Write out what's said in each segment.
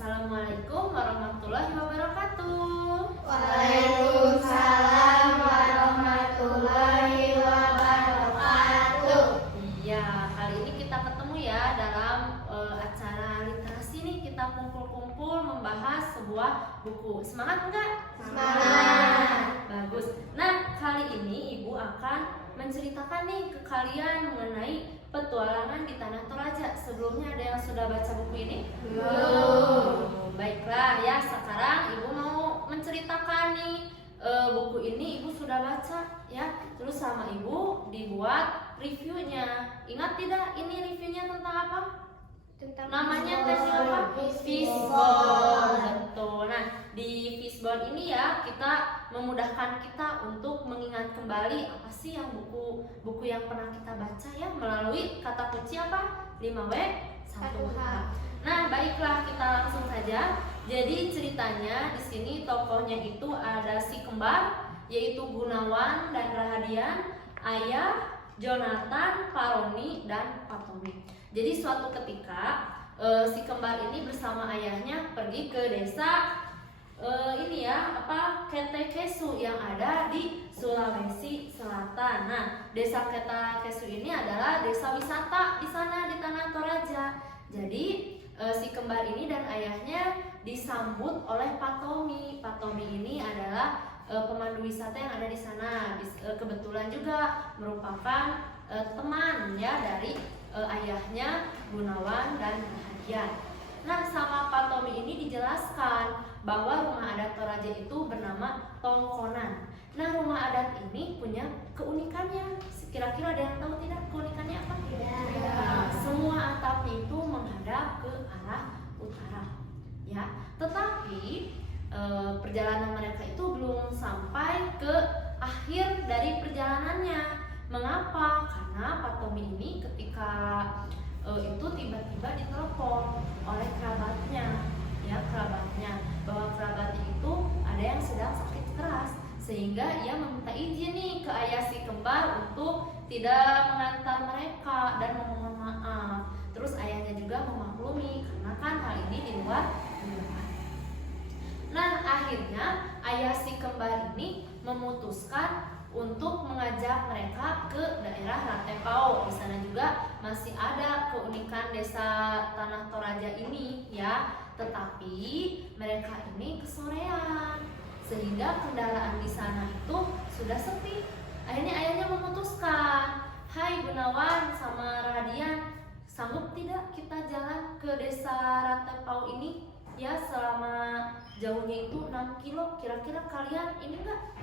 Assalamualaikum warahmatullahi wabarakatuh. Waalaikumsalam warahmatullahi wabarakatuh. Iya, kali ini kita ketemu ya dalam acara literasi nih. Kita kumpul-kumpul membahas sebuah buku. Semangat enggak? Semangat. Bagus. Nah, kali ini Ibu akan menceritakan nih ke kalian mengenai petualangan di Tanah Toraja. Sebelumnya ada yang sudah baca buku ini? Belum. Baiklah ya, sekarang Ibu mau menceritakan nih buku ini Ibu sudah baca ya. Terus sama Ibu dibuat reviewnya. Ingat tidak ini reviewnya tentang apa? Namanya teknik apa? Fishbone. Betul. Nah, di Fishbone ini ya kita memudahkan kita untuk mengingat kembali apa sih yang buku yang pernah kita baca ya melalui kata kunci apa? 5W 1H. Nah, baiklah kita langsung saja. Jadi ceritanya di sini tokohnya itu ada si kembar yaitu Gunawan dan Rahadian, ayah Jonathan, Paroni dan Patomi. Jadi suatu ketika si kembar ini bersama ayahnya pergi ke desa Ketekesu yang ada di Sulawesi Selatan. Nah, desa Ketekesu ini adalah desa wisata di sana di Tanah Toraja. Jadi si kembar ini dan ayahnya disambut oleh Patomi. Patomi ini adalah pemandu wisata yang ada di sana. Kebetulan juga merupakan teman ya dari ayahnya Gunawan dan Rahadian. Nah, sama Patomi ini dijelaskan bahwa rumah adat Toraja itu bernama Tongkonan. Nah, rumah adat ini punya keunikannya. Kira-kira ada yang tahu tidak keunikannya apa? Nah, semua atapnya itu menghadap ke arah utara. Ya, tetapi perjalanan mereka itu belum sampai ke akhir dari perjalanannya. Mengapa? Karena Patomi ini ketika itu tiba-tiba ditelepon oleh kerabatnya, ya kerabatnya, bahwa kerabatnya itu ada yang sedang sakit keras, sehingga ia meminta izin nih ke ayah si kembar untuk tidak mengantar mereka dan memohon maaf. Terus ayahnya juga memaklumi karena kan hal ini di luar dugaan. Nah, akhirnya ayah si kembar ini memutuskan untuk mengajak mereka ke daerah Ratepao. Di sana juga masih ada keunikan desa Tanah Toraja ini ya. Tetapi mereka ini kesorean sehingga kendaraan di sana itu sudah sepi. Akhirnya ayahnya memutuskan, "Hai Gunawan sama Rahadian, sanggup tidak kita jalan ke desa Ratepao ini? Ya selama jauhnya itu 6 kilo. Kira-kira kalian ini enggak?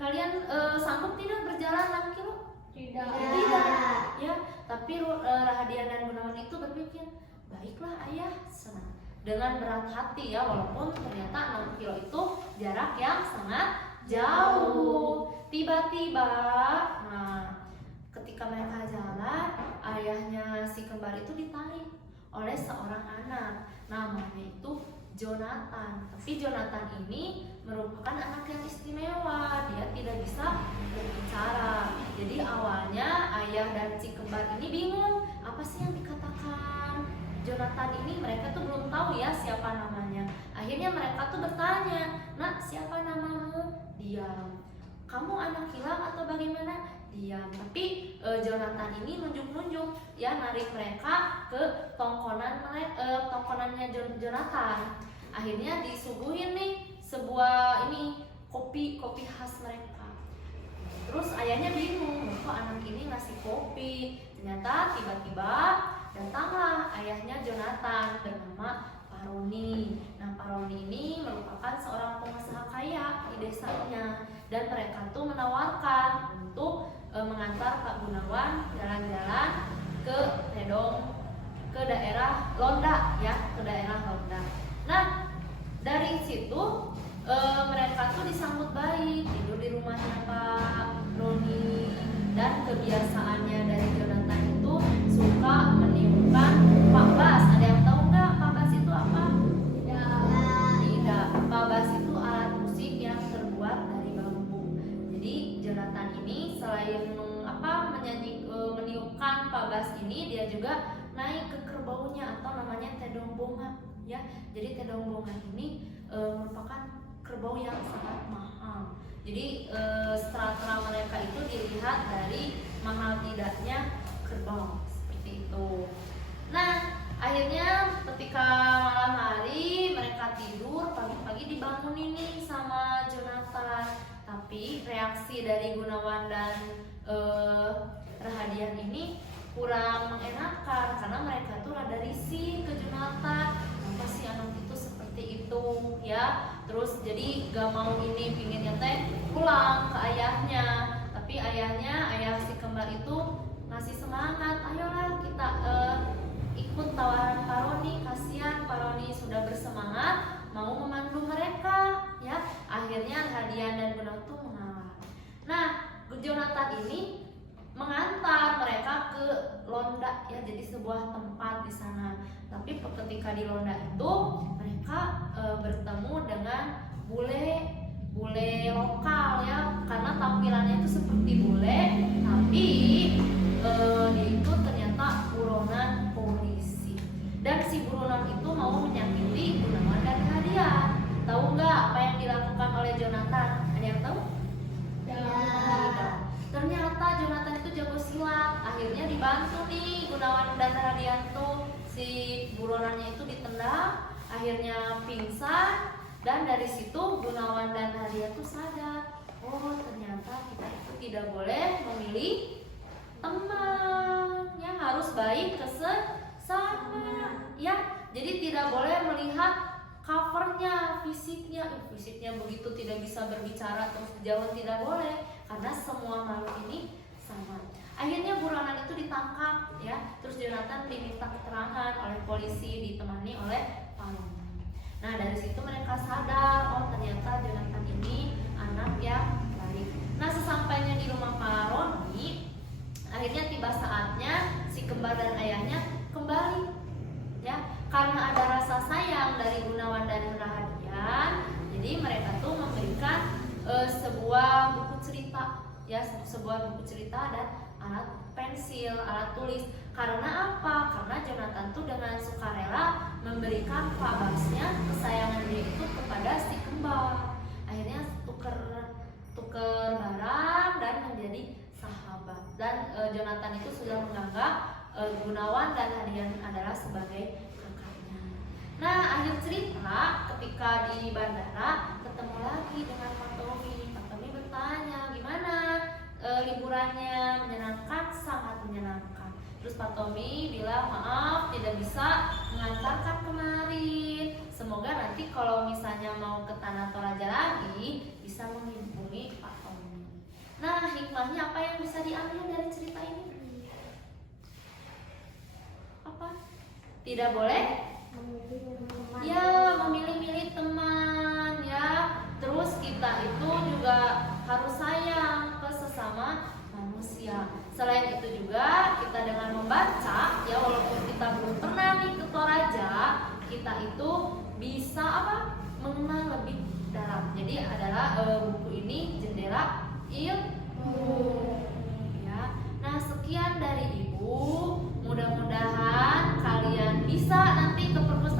Kalian sanggup tidak berjalan 6 kilo?" Tidak. Ya, tapi Rahadian dan Gunawan itu berpikir, "Baiklah ayah." Senang. Dengan berat hati ya, walaupun ternyata 6 kilo itu jarak yang sangat jauh. Tiba-tiba, nah ketika mereka jalan, ayahnya si kembar itu ditarik oleh seorang anak. Namanya itu Jonathan. Tapi Jonathan ini merupakan anak yang istimewa. Dia tidak bisa berbicara. Jadi awalnya ayah dan si kembar ini bingung, apa sih yang dikatakan Jonathan ini? Mereka tuh belum tahu ya siapa namanya. Akhirnya mereka tuh bertanya, "Nak, siapa namamu?" "Diam." "Kamu anak hilang atau bagaimana?" "Diam." Tapi Jonathan ini nunjuk-nunjuk ya, narik mereka ke tongkonannya Jonathan. Akhirnya disuguhin nih sebuah kopi khas mereka. Terus ayahnya bingung, kok anak ini ngasih kopi. Ternyata tiba-tiba datanglah ayahnya Jonathan bernama Paroni. Nah, Paroni ini merupakan seorang pengusaha kaya di desanya dan mereka tuh menawarkan untuk mengantar Kak Gunawan jalan-jalan ke daerah Londa ya, ke daerah Londa. Nah, dari situ mereka tuh disambut baik, tidur di rumahnya Pak Roni, dan kebiasaannya dari Jonathan itu suka meniupkan pabas. Ada yang tahu nggak pabas itu apa? Tidak. Pabas itu alat musik yang terbuat dari bambu. Jadi Jonathan ini selain meniupkan pabas ini, dia juga naik ke kerbaunya atau namanya Tedong Bonga ya. Jadi Tedong Bonga ini merupakan kerbau yang sangat mahal. Jadi strata mereka itu dilihat dari mahal tidaknya kerbau seperti itu. Nah, akhirnya ketika malam hari mereka tidur, pagi-pagi dibangun ini sama Jonathan. Tapi reaksi dari Gunawan dan Rahadian ini kurang mengenakan karena mereka tuh rada risih ke Jonathan. Kenapa sih anak itu seperti itu ya? Terus jadi gak mau ini pinginnya teh pulang ke ayahnya. Tapi ayah si kembar itu ngasih semangat, ayolah kita ikut tawaran Pak Roni, kasihan Pak Roni sudah bersemangat mau memandu mereka ya. Akhirnya Rahadian dan Gunawan tuh mengalah. Nah, Jonathan ini mengantar mereka ke Londa ya, jadi sebuah tempat di sana. Tapi ketika di Londa itu mereka bertemu dengan bule lokal ya, karena tampilannya itu seperti bule, tapi dia itu ternyata buronan polisi. Dan si buronan itu mau menyakiti Gunawan dan Rahadian. Tahu nggak apa yang dilakukan oleh Jonathan? Ada yang tahu? Tidak. Ternyata Jonathan itu jago silat. Akhirnya dibantu nih Gunawan dan Rahadian tuh, si buronannya itu ditendang, akhirnya pingsan. Dan dari situ Gunawan dan Rahadian tuh sadar, oh ternyata kita itu tidak boleh memilih teman, yang harus baik ke sesama ya. Jadi tidak boleh melihat covernya, fisiknya begitu tidak bisa berbicara terus jauh, tidak boleh, karena semua makhluk ini sama. Akhirnya buronan itu ditangkap ya, terus Jonathan diminta keterangan oleh polisi ditemani oleh Pak Roni. Nah dari situ mereka sadar, oh ternyata Jonathan ini anak yang baik. Nah sesampainya di rumah Pak Roni, akhirnya tiba saatnya si kembar dan ayahnya kembali ya, karena ada rasa sayang dari Gunawan dan Rahadian. Jadi mereka tuh memberikan sebuah buku cerita ya, sebuah buku cerita dan alat pensil, alat tulis. Karena apa? Karena Jonathan tuh dengan sukarela memberikan fabasnya, kesayangan dia itu kepada si kembar. Akhirnya tuker barang dan menjadi sahabat. Dan Jonathan itu sudah menganggap Gunawan dan Rahadian adalah sebagai kakaknya. Nah akhir cerita ketika di bandara ketemu lagi dengan Pak Tommy. Pak Tommy bertanya, gimana liburannya? Menyenangkan? Sangat menyenangkan. Terus Pak Tommy bilang, maaf tidak bisa mengantarkan kemarin. Semoga nanti kalau misalnya mau ke Tanah Toraja lagi bisa menghubungi Pak Tommy. Nah hikmahnya apa yang bisa diambil dari cerita ini? Apa? Tidak boleh ya memilih-milih teman ya. Terus kita itu juga harus sayang ke sesama manusia. Selain itu juga kita dengan membaca ya, walaupun kita belum pernah nih ke Toraja, kita itu bisa mengenal lebih dalam. Jadi adalah buku ini jendela ilmu ya. Nah sekian dari Ibu, mudah-mudahan kalian bisa nanti ke perpustakaan